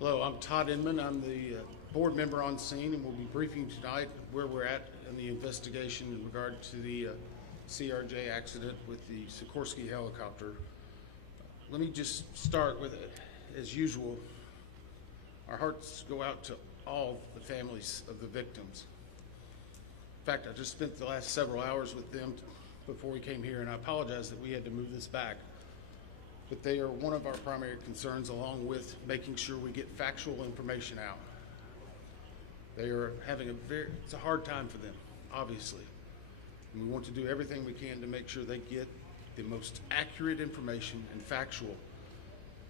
Hello, I'm Todd Inman. I'm the board member on scene, and we'll be briefing tonight where we're at in the investigation in regard to the CRJ accident with the Sikorsky helicopter. Let me just start with, as usual, our hearts go out to all the families of the victims. In fact, I just spent the last several hours with them before we came here, and I apologize that we had to move this back. But they are one of our primary concerns, along with making sure we get factual information out. They are having it's a hard time for them, obviously. And we want to do everything we can to make sure they get the most accurate information and factual.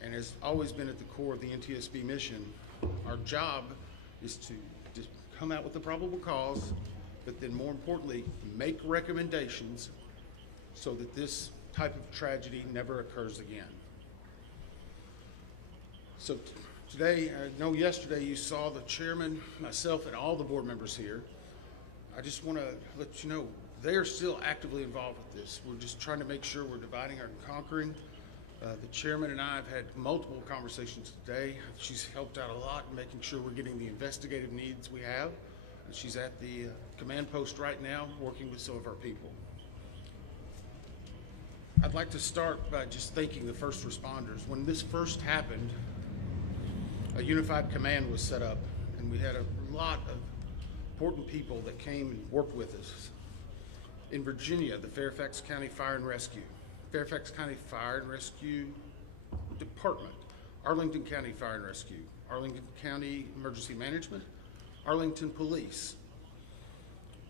And has always been at the core of the NTSB mission, our job is to just come out with the probable cause, but then more importantly, make recommendations so that this type of tragedy never occurs again. So today, I know yesterday you saw the chairman, myself, and all the board members here. I just want to let you know they are still actively involved with this. We're just trying to make sure we're dividing our conquering. The chairman and I have had multiple conversations today. She's helped out a lot in making sure we're getting the investigative needs we have. And she's at the command post right now working with some of our people. I'd like to start by just thanking the first responders. When this first happened, a unified command was set up, and we had a lot of important people that came and worked with us. In Virginia, the Fairfax County Fire and Rescue, Fairfax County Fire and Rescue Department, Arlington County Fire and Rescue, Arlington County Emergency Management, Arlington Police,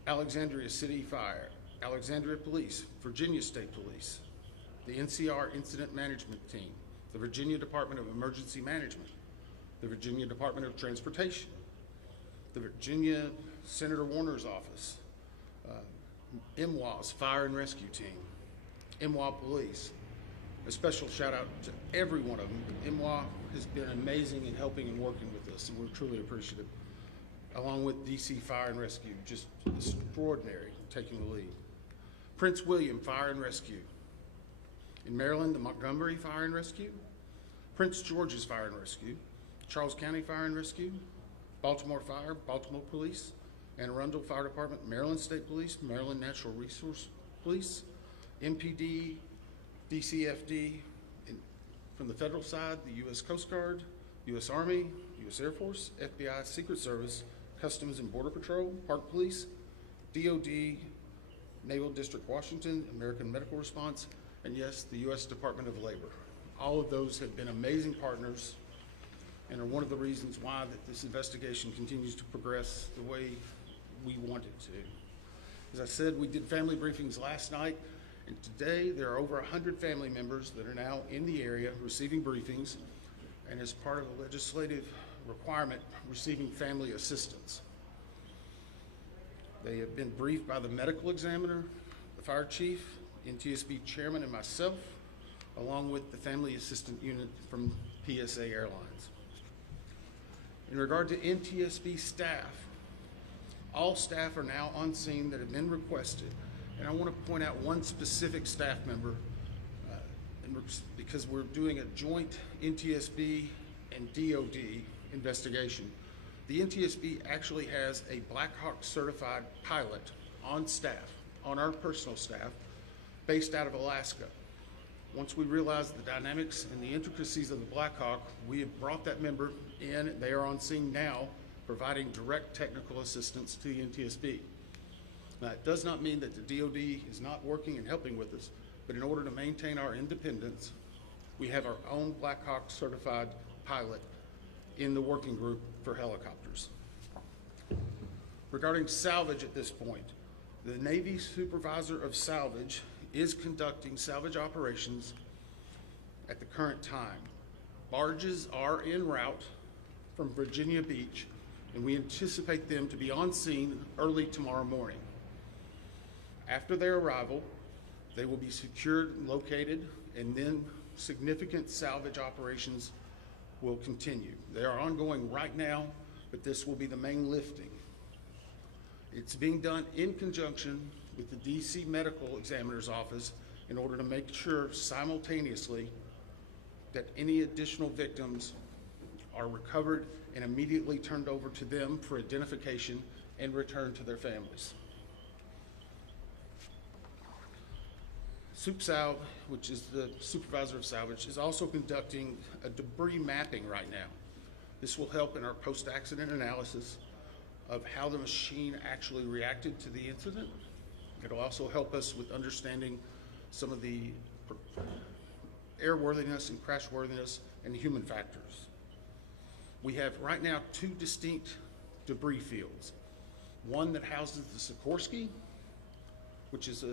Alexandria City Fire, Alexandria Police, Virginia State Police, the NCR Incident Management Team, the Virginia Department of Emergency Management, the Virginia Department of Transportation, the Virginia Senator Warner's office, MWA's Fire and Rescue Team, MWA Police. A special shout out to every one of them. MWA has been amazing in helping and working with us, and we're truly appreciative. Along with DC Fire and Rescue, just extraordinary, taking the lead. Prince William Fire and Rescue. In Maryland, the Montgomery Fire and Rescue, Prince George's Fire and Rescue, Charles County Fire and Rescue, Baltimore Fire, Baltimore Police, Anne Arundel Fire Department, Maryland State Police, Maryland Natural Resource Police, MPD, DCFD, from the federal side, the U.S. Coast Guard, U.S. Army, U.S. Air Force, FBI, Secret Service, Customs and Border Patrol, Park Police, DOD, Naval District Washington, American Medical Response, and yes, the U.S. Department of Labor. All of those have been amazing partners and are one of the reasons why that this investigation continues to progress the way we want it to. As I said, we did family briefings last night, and today there are over 100 family members that are now in the area receiving briefings, and as part of the legislative requirement, receiving family assistance. They have been briefed by the medical examiner, the fire chief, NTSB chairman, and myself, along with the family assistant unit from PSA Airlines. In regard to NTSB staff, all staff are now on scene that have been requested, and I want to point out one specific staff member because we're doing a joint NTSB and DOD investigation. The NTSB actually has a Black Hawk certified pilot on staff, on our personal staff, based out of Alaska. Once we realized the dynamics and the intricacies of the Black Hawk, we have brought that member in. They are on scene now, providing direct technical assistance to the NTSB. Now, it does not mean that the DOD is not working and helping with us, but in order to maintain our independence, we have our own Black Hawk certified pilot in the working group for helicopters. Regarding salvage at this point, the Navy Supervisor of Salvage is conducting salvage operations at the current time. Barges are en route from Virginia Beach, and we anticipate them to be on scene early tomorrow morning. After their arrival, they will be secured and located, and then significant salvage operations will continue. They are ongoing right now, but this will be the main lifting. It's being done in conjunction with the DC Medical Examiner's Office in order to make sure simultaneously that any additional victims are recovered and immediately turned over to them for identification and returned to their families. SupSalv, which is the supervisor of salvage, is also conducting a debris mapping right now. This will help in our post-accident analysis of how the machine actually reacted to the incident. It'll also help us with understanding some of the airworthiness and crashworthiness and human factors. We have right now 2 distinct debris fields. One that houses the Sikorsky, which is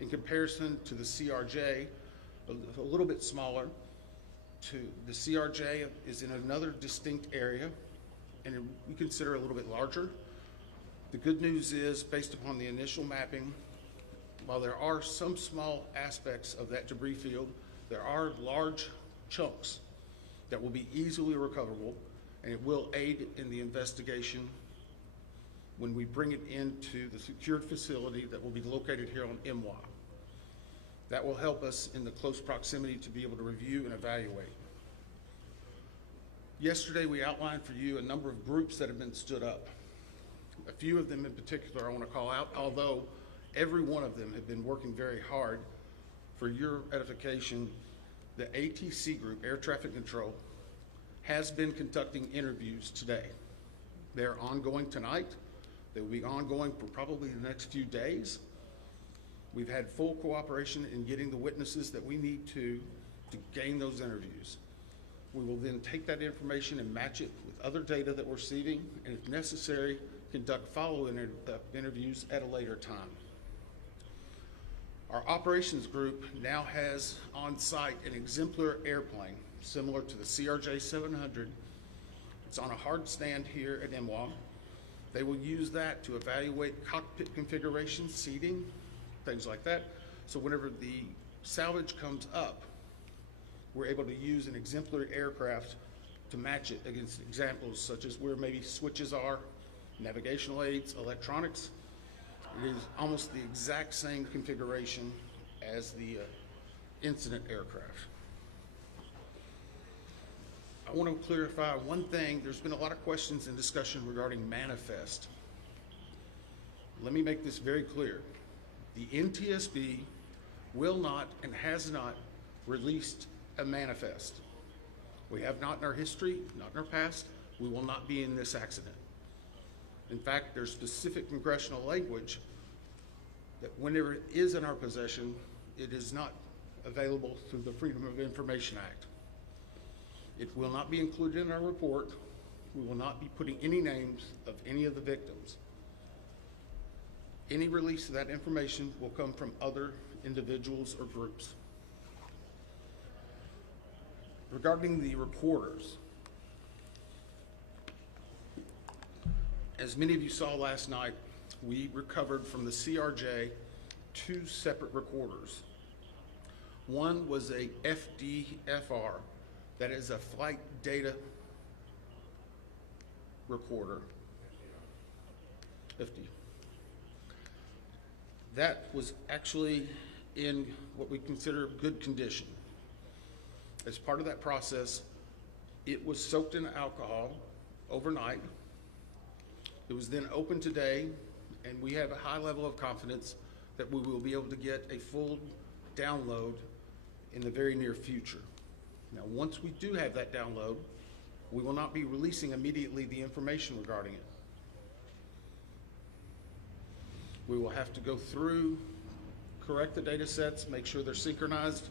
in comparison to the CRJ, a little bit smaller. The CRJ is in another distinct area, and we consider a little bit larger. The good news is, based upon the initial mapping, while there are some small aspects of that debris field, there are large chunks that will be easily recoverable, and it will aid in the investigation when we bring it into the secured facility that will be located here on MWA. That will help us in the close proximity to be able to review and evaluate. Yesterday, we outlined for you a number of groups that have been stood up. A few of them in particular I want to call out, although every one of them have been working very hard. For your edification, the ATC group, Air Traffic Control, has been conducting interviews today. They're ongoing tonight. They will be ongoing for probably the next few days. We've had full cooperation in getting the witnesses that we need to gain those interviews. We will then take that information and match it with other data that we're receiving, and if necessary, conduct follow-up interviews at a later time. Our operations group now has on site an exemplar airplane similar to the CRJ 700. It's on a hard stand here at MWA. They will use that to evaluate cockpit configuration, seating, things like that. So whenever the salvage comes up, we're able to use an exemplary aircraft to match it against examples such as where maybe switches are, navigational aids, electronics. It is almost the exact same configuration as the incident aircraft. I want to clarify one thing. There's been a lot of questions and discussion regarding manifest. Let me make this very clear. The NTSB will not and has not released a manifest. We have not in our history, not in our past. We will not be in this accident. In fact, there's specific congressional language that whenever it is in our possession, it is not available through the Freedom of Information Act. It will not be included in our report. We will not be putting any names of any of the victims. Any release of that information will come from other individuals or groups. Regarding the recorders, as many of you saw last night, we recovered from the CRJ 2 separate recorders. One was a FDFR, that is a flight data recorder. 50. That was actually in what we consider good condition. As part of that process, it was soaked in alcohol overnight. It was then opened today, and we have a high level of confidence that we will be able to get a full download in the very near future. Now, once we do have that download, we will not be releasing immediately the information regarding it. We will have to go through, correct the data sets, make sure they're synchronized.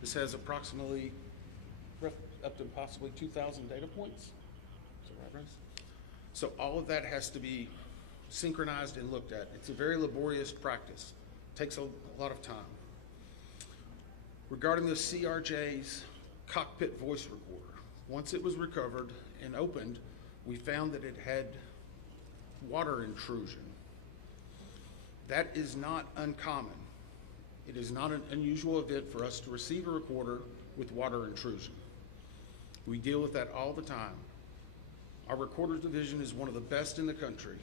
This has approximately up to possibly 2,000 data points. Is that right, Bryce? So all of that has to be synchronized and looked at. It's a very laborious practice. It takes a lot of time. Regarding the CRJ's cockpit voice recorder, once it was recovered and opened, we found that it had water intrusion. That is not uncommon. It is not an unusual event for us to receive a recorder with water intrusion. We deal with that all the time. Our recorders division is one of the best in the country,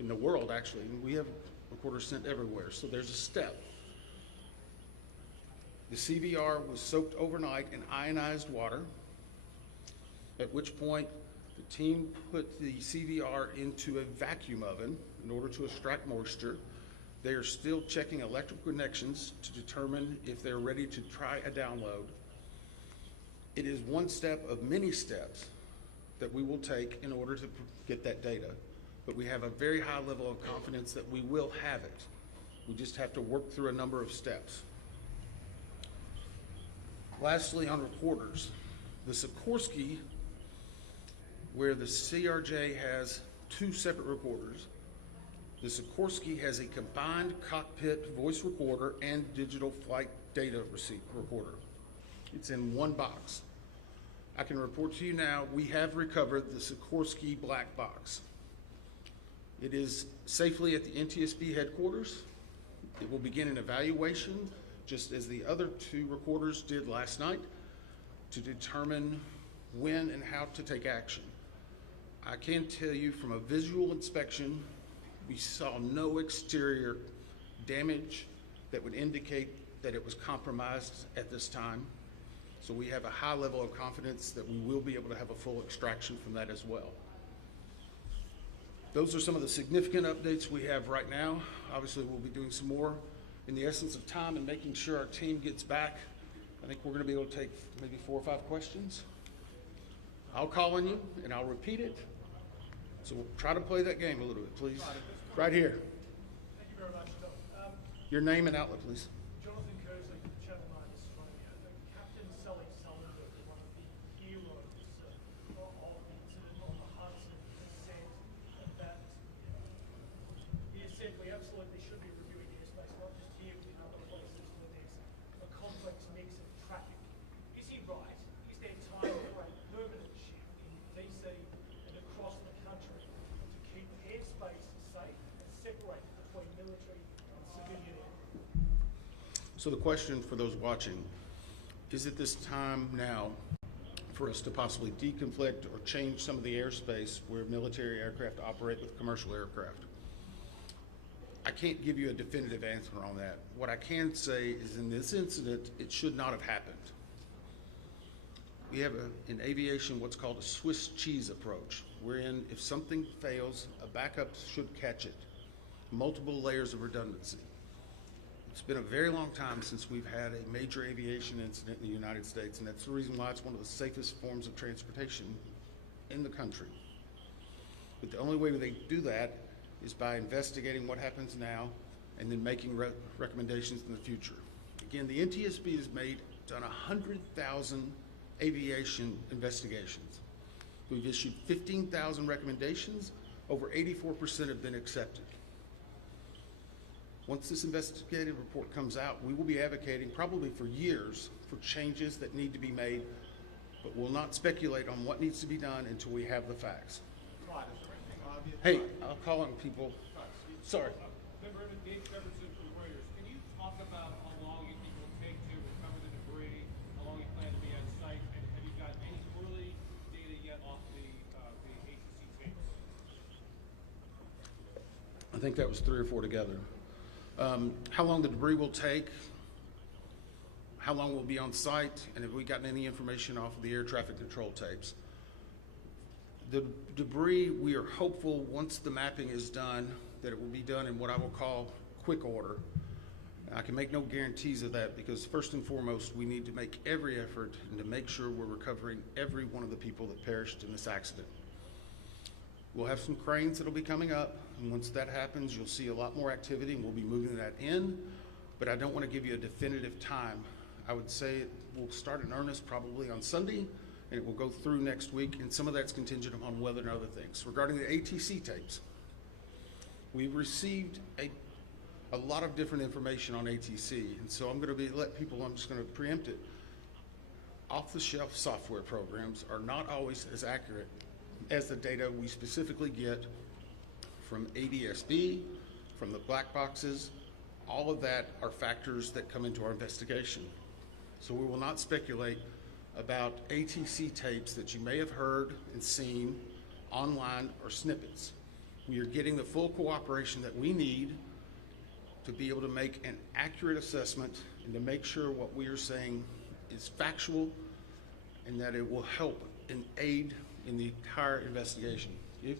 in the world actually, and we have recorders sent everywhere, so there's a step. The CVR was soaked overnight in ionized water. at which point the team put the CVR into a vacuum oven in order to extract moisture. They are still checking electrical connections to determine if they're ready to try a download. It is one step of many steps that we will take in order to get that data, but we have a very high level of confidence that we will have it. We just have to work through a number of steps. Lastly, on recorders, the Sikorsky, where the CRJ has two separate recorders, the Sikorsky has a combined cockpit voice recorder and digital flight data receipt recorder. It's in one box. I can report to you now, we have recovered the Sikorsky black box. It is safely at the NTSB headquarters. It will begin an evaluation, just as the other two recorders did last night, to determine when and how to take action. I can tell you from a visual inspection, we saw no exterior damage that would indicate that it was compromised at this time. So we have a high level of confidence that we will be able to have a full extraction from that as well. Those are some of the significant updates we have right now. Obviously, we'll be doing some more in the essence of time and making sure our team gets back. I think we're going to be able to take maybe 4 or 5 questions. I'll call on you and I'll repeat it. So we'll try to play that game a little bit, please. Right here. Thank you very much, Tom. Your name and outlet, please. Jonathan Kersley from Channel 9 Australia. Captain Sully Sullivan, one of the heroes of the incident on the Hudson, said that he said we absolutely should be reviewing the airspace, not just here but in other places where there's a complex mix of traffic. Is he right? Is there time for a permanent shift in DC and across the country to keep airspace safe and separate between military and civilian air? So the question for those watching, is it this time now for us to possibly deconflict or change some of the airspace where military aircraft operate with commercial aircraft? I can't give you a definitive answer on that. What I can say is in this incident, it should not have happened. We have in aviation what's called a Swiss cheese approach, wherein if something fails, a backup should catch it. Multiple layers of redundancy. It's been a very long time since we've had a major aviation incident in the United States, and that's the reason why it's one of the safest forms of transportation in the country. But the only way they do that is by investigating what happens now and then making recommendations in the future. Again, the NTSB has done 100,000 aviation investigations. We've issued 15,000 recommendations. Over 84% have been accepted. Once this investigative report comes out, we will be advocating probably for years for changes that need to be made, but we'll not speculate on what needs to be done until we have the facts. Hey, I'll call on people. Sorry. Member Dave Jefferson from Reuters. Can you talk about how long you think it will take to recover the debris, how long you plan to be on site, and have you got any early data yet off the ATC tapes? I think that was 3 or 4 together. How long the debris will take, how long we'll be on site, and have we gotten any information off of the air traffic control tapes. The debris, we are hopeful once the mapping is done that it will be done in what I will call quick order. I can make no guarantees of that because first and foremost, we need to make every effort and to make sure we're recovering every one of the people that perished in this accident. We'll have some cranes that'll be coming up, and once that happens, you'll see a lot more activity and we'll be moving that in, but I don't want to give you a definitive time. I would say it will start in earnest probably on Sunday, and it will go through next week, and some of that's contingent upon weather and other things. Regarding the ATC tapes, we've received a lot of different information on ATC, and so I'm just going to preempt it. Off-the-shelf software programs are not always as accurate as the data we specifically get from ADSB, from the black boxes. All of that are factors that come into our investigation. So we will not speculate about ATC tapes that you may have heard and seen online or snippets. We are getting the full cooperation that we need to be able to make an accurate assessment and to make sure what we are saying is factual and that it will help and aid in the entire investigation. You?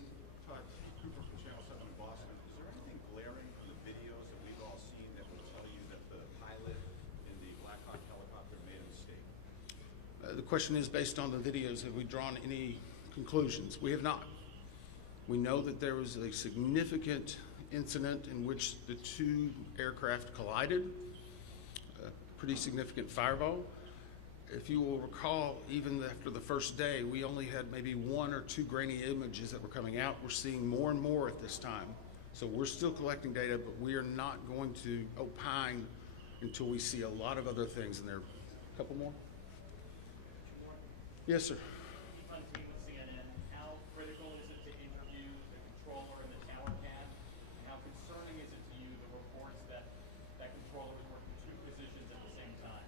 Todd, Steve Cooper from Channel 7 in Boston. Is there anything glaring from the videos that we've all seen that would tell you that the pilot in the Black Hawk helicopter made a mistake? The question is, based on the videos, have we drawn any conclusions? We have not. We know that there was a significant incident in which the two aircraft collided, a pretty significant fireball. If you will recall, even after the first day, we only had maybe 1 or 2 grainy images that were coming out. We're seeing more and more at this time. So we're still collecting data, but we are not going to opine until we see a lot of other things in there. A couple more? Yes, sir. On team with CNN, how critical is it to interview the controller and the tower pad? And how concerning is it to you, the reports that that controller is working 2 positions at the same time?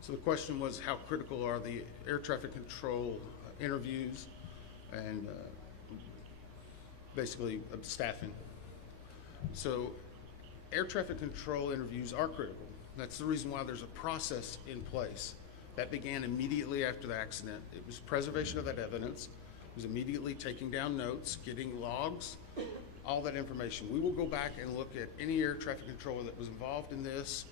So the question was, how critical are the air traffic control interviews and basically staffing? So air traffic control interviews are critical. That's the reason why there's a process in place. That began immediately after the accident. It was preservation of that evidence. It was immediately taking down notes, getting logs, all that information. We will go back and look at any air traffic controller that was involved in this.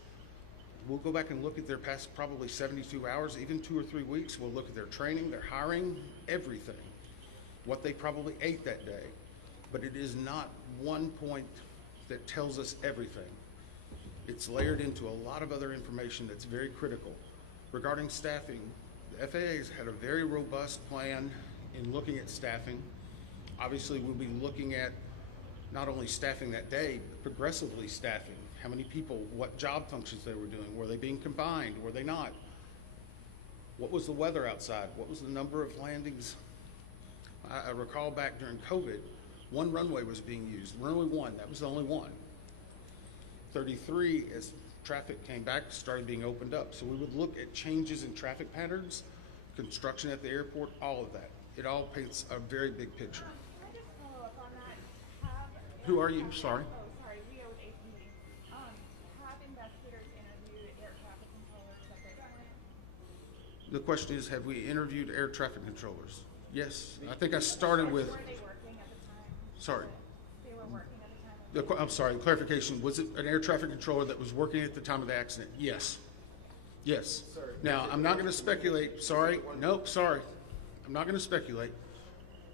We'll go back and look at their past probably 72 hours, even 2 or 3 weeks. We'll look at their training, their hiring, everything, what they probably ate that day. But it is not one point that tells us everything. It's layered into a lot of other information that's very critical. Regarding staffing, the FAA has had a very robust plan in looking at staffing. Obviously, we'll be looking at not only staffing that day, but progressively staffing. How many people, what job functions they were doing, were they being combined, were they not? What was the weather outside? What was the number of landings? I recall back during COVID, 1 runway was being used, runway 1, that was the only one. 33, as traffic came back, started being opened up. So we would look at changes in traffic patterns, construction at the airport, all of that. It all paints a very big picture. Can I just follow up on that? Who are you? Sorry. Oh, sorry, Leo with AP. Have investigators interviewed air traffic controllers separately? The question is, have we interviewed air traffic controllers? Yes. I think I started with, Were they working at the time? sorry. They were working at the time? I'm sorry, clarification. Was it an air traffic controller that was working at the time of the accident? Yes. Yes. Now, I'm not going to speculate. Sorry. Nope, sorry. I'm not going to speculate.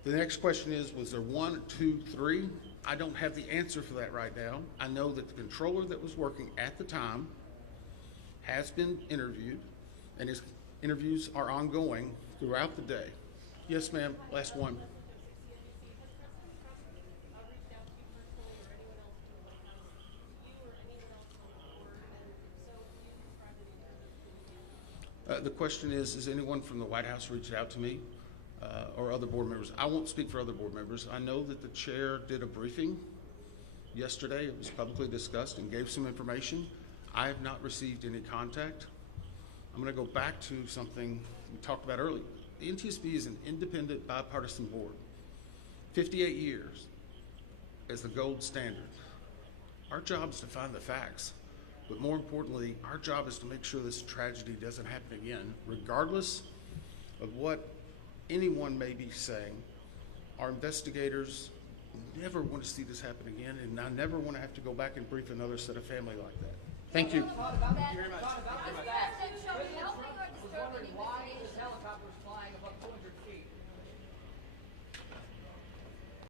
The next question is, was there 1, 2, 3? I don't have the answer for that right now. I know that the controller that was working at the time has been interviewed, and his interviews are ongoing throughout the day. Yes, ma'am. Last one. The question is, has anyone from the White House reached out to me or other board members? I won't speak for other board members. I know that the chair did a briefing yesterday. It was publicly discussed and gave some information. I have not received any contact. I'm going to go back to something we talked about earlier. The NTSB is an independent bipartisan board. 58 years as the gold standard. Our job is to find the facts. But more importantly, our job is to make sure this tragedy doesn't happen again, regardless of what anyone may be saying. Our investigators never want to see this happen again, and I never want to have to go back and brief another set of family like that. Thank you. Why this helicopter was flying above